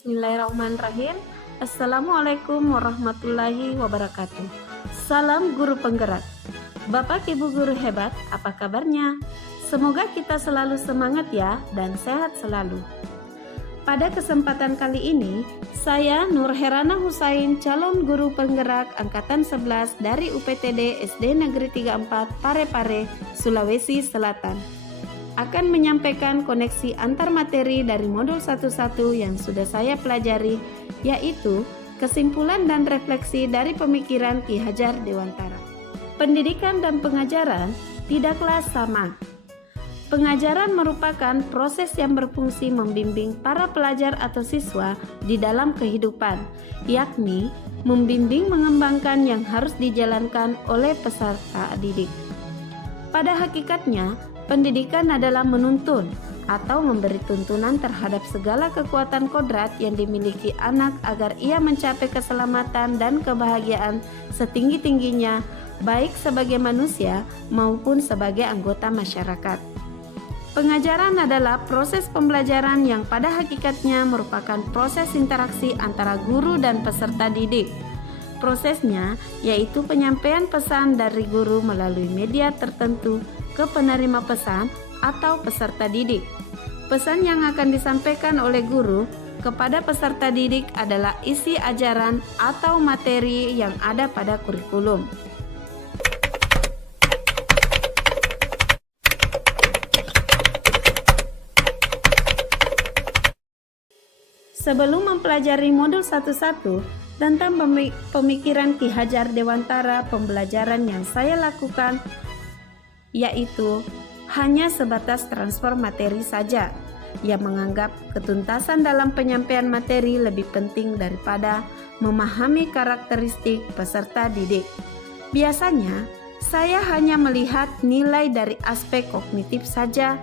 Bismillahirrahmanirrahim. Assalamualaikum warahmatullahi wabarakatuh. Salam guru penggerak. Bapak Ibu guru hebat, apa kabarnya? Semoga kita selalu semangat ya dan sehat selalu. Pada kesempatan kali ini, saya Nur Herana Husain, calon guru penggerak angkatan 11 dari UPTD SD Negeri 34 Parepare, Sulawesi Selatan, akan menyampaikan koneksi antar materi dari modul 11 yang sudah saya pelajari, yaitu kesimpulan dan refleksi dari pemikiran Ki Hajar Dewantara. Pendidikan dan pengajaran tidaklah sama. Pengajaran merupakan proses yang berfungsi membimbing para pelajar atau siswa di dalam kehidupan, yakni membimbing mengembangkan yang harus dijalankan oleh peserta didik. Pada hakikatnya, pendidikan adalah menuntun atau memberi tuntunan terhadap segala kekuatan kodrat yang dimiliki anak agar ia mencapai keselamatan dan kebahagiaan setinggi-tingginya, baik sebagai manusia maupun sebagai anggota masyarakat. Pengajaran adalah proses pembelajaran yang pada hakikatnya merupakan proses interaksi antara guru dan peserta didik. Prosesnya yaitu penyampaian pesan dari guru melalui media tertentu ke penerima pesan atau peserta didik. Pesan yang akan disampaikan oleh guru kepada peserta didik adalah isi ajaran atau materi yang ada pada kurikulum. Sebelum mempelajari modul 11 tentang pemikiran Ki Hajar Dewantara, pembelajaran yang saya lakukan yaitu hanya sebatas transfer materi saja, yang menganggap ketuntasan dalam penyampaian materi lebih penting daripada memahami karakteristik peserta didik. Biasanya, saya hanya melihat nilai dari aspek kognitif saja.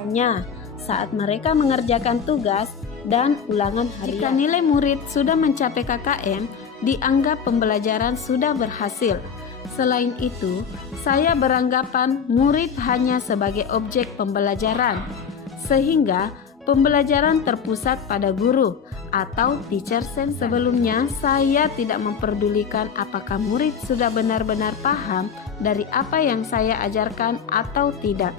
Hanya saat mereka mengerjakan tugas dan ulangan harian. Jika nilai murid sudah mencapai KKM, dianggap pembelajaran sudah berhasil. Selain itu, saya beranggapan murid hanya sebagai objek pembelajaran, sehingga pembelajaran terpusat pada guru atau teacher center. Sebelumnya, saya tidak memperdulikan apakah murid sudah benar-benar paham dari apa yang saya ajarkan atau tidak,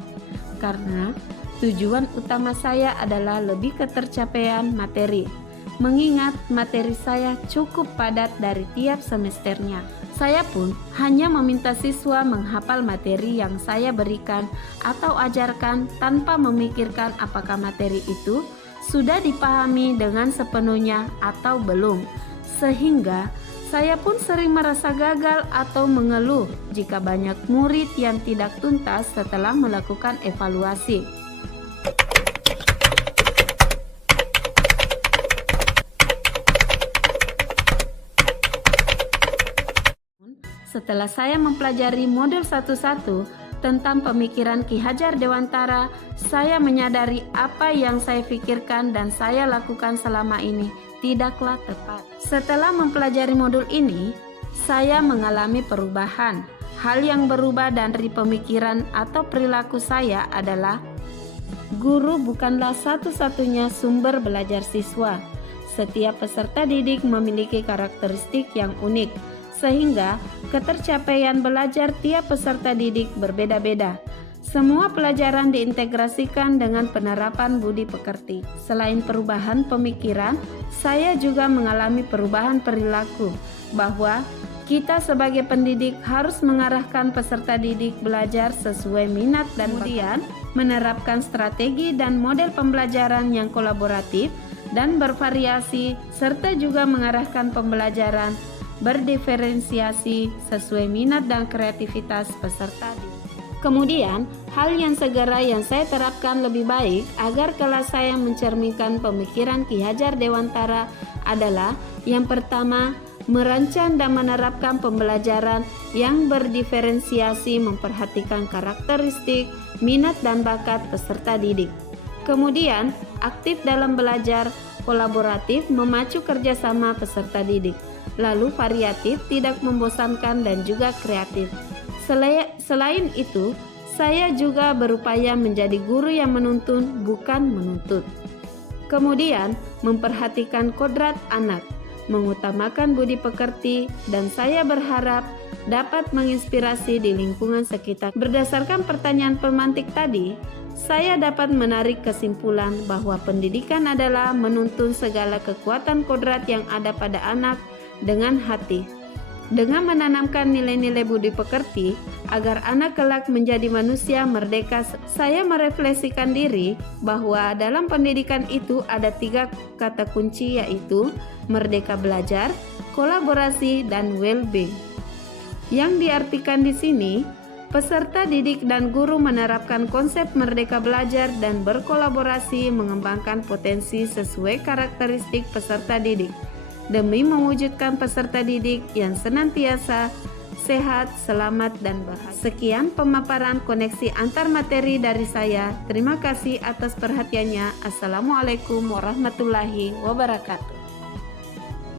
karena tujuan utama saya adalah lebih ke tercapaian materi, mengingat materi saya cukup padat dari tiap semesternya. Saya pun hanya meminta siswa menghafal materi yang saya berikan atau ajarkan tanpa memikirkan apakah materi itu sudah dipahami dengan sepenuhnya atau belum, sehingga saya pun sering merasa gagal atau mengeluh jika banyak murid yang tidak tuntas setelah melakukan evaluasi. Setelah saya mempelajari modul 11 tentang pemikiran Ki Hajar Dewantara, saya menyadari apa yang saya pikirkan dan saya lakukan selama ini tidaklah tepat. Setelah mempelajari modul ini, saya mengalami perubahan. Hal yang berubah dari pemikiran atau perilaku saya adalah guru bukanlah satu-satunya sumber belajar siswa. Setiap peserta didik memiliki karakteristik yang unik, sehingga ketercapaian belajar tiap peserta didik berbeda-beda. Semua pelajaran diintegrasikan dengan penerapan budi pekerti. Selain perubahan pemikiran, saya juga mengalami perubahan perilaku, bahwa kita sebagai pendidik harus mengarahkan peserta didik belajar sesuai minat dan kemudian menerapkan strategi dan model pembelajaran yang kolaboratif dan bervariasi, serta juga mengarahkan pembelajaran berdiferensiasi sesuai minat dan kreativitas peserta didik. Kemudian, hal yang segera yang saya terapkan lebih baik agar kelas saya mencerminkan pemikiran Ki Hajar Dewantara adalah yang pertama, merancang dan menerapkan pembelajaran yang berdiferensiasi memperhatikan karakteristik, minat dan bakat peserta didik. Kemudian, aktif dalam belajar, kolaboratif memacu kerjasama peserta didik. Lalu variatif, tidak membosankan dan juga kreatif. Selain itu, saya juga berupaya menjadi guru yang menuntun, bukan menuntut. Kemudian, memperhatikan kodrat anak, mengutamakan budi pekerti, dan saya berharap dapat menginspirasi di lingkungan sekitar. Berdasarkan pertanyaan pemantik tadi, saya dapat menarik kesimpulan bahwa pendidikan adalah menuntun segala kekuatan kodrat yang ada pada anak dengan hati. Dengan menanamkan nilai-nilai budi pekerti agar anak kelak menjadi manusia merdeka, saya merefleksikan diri bahwa dalam pendidikan itu ada 3 kata kunci, yaitu merdeka belajar, kolaborasi, dan well-being. Yang diartikan di sini, peserta didik dan guru menerapkan konsep merdeka belajar dan berkolaborasi mengembangkan potensi sesuai karakteristik peserta didik demi mewujudkan peserta didik yang senantiasa sehat, selamat, dan bahagia. Sekian pemaparan koneksi antar materi dari saya. Terima kasih atas perhatiannya. Assalamualaikum warahmatullahi wabarakatuh.